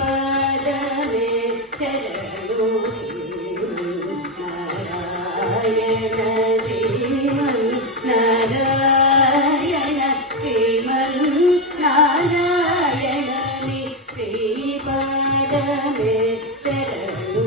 ಶ್ರೀಪಾದವೇ ಶರಣು ಶ್ರೀಮನ್ನಾರಾಯಣ ಶ್ರೀಮನ್ನಾರಾಯಣ ಶ್ರೀಮನ್ನಾರಾಯಣನೇ ಶ್ರೀಪಾದವೇ ಶರಣು.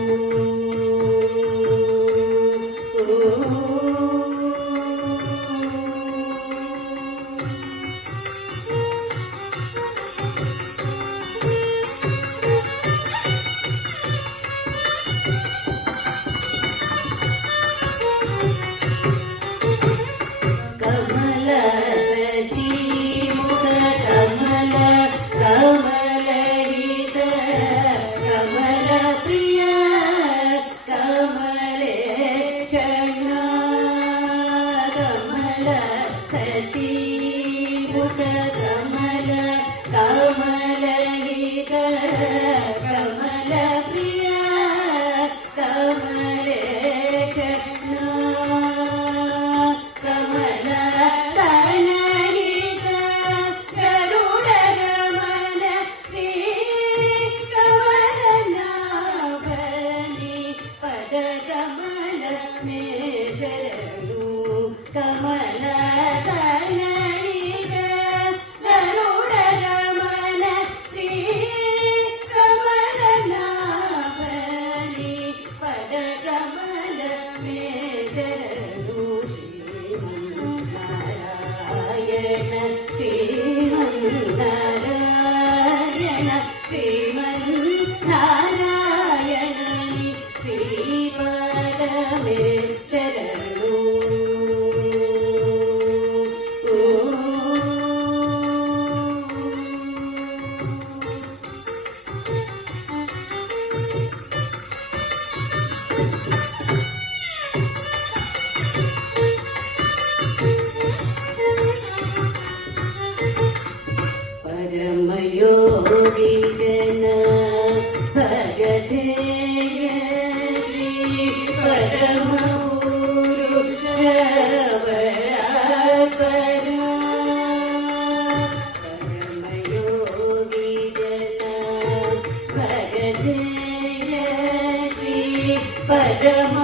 ಕಮಲ ಸತಿ ಮುಖ ಕಮಲ ಕಮಲಹಿತ ಕಮಲ ಪ್ರಿಯ ಕಮಲೇಕ್ಷಣ ಕಮಲ ಸತಿ ಮುಖ ಕಮಲ ಕಮಲಹಿತ ಕಮಲ ಪ್ರಿಯ ಕಮಲೇಕ್ಷಣ ಕಮಲ ಸನಹಿತ ಗರುಡ ಗಮನ ಶ್ರೀ ಕಮಲನಾಭನಿ ಪದ ಕಮಲ ಮೇ ಶರಣು. ಕಮಲ ಸನಹಿತ ಗರುಡ ಗಮನ ಶ್ರೀ ಕಮಲನಾಭನಿ ಪದ ಕಮಲ ಮೇ ಶರಣು. ಶ್ರೀಮನ್ನಾರಾಯಣ ಶ್ರೀಮನ್ನಾರಾಯಣ ಶ್ರೀಮನ್ನಾರಾಯಣನಿ ಶ್ರೀಪಾದವೇ ಶರಣು. परमयोगी जन भगधेय श्री परम पुरुष वरापर. परमयोगी जन भगधेय श्री परम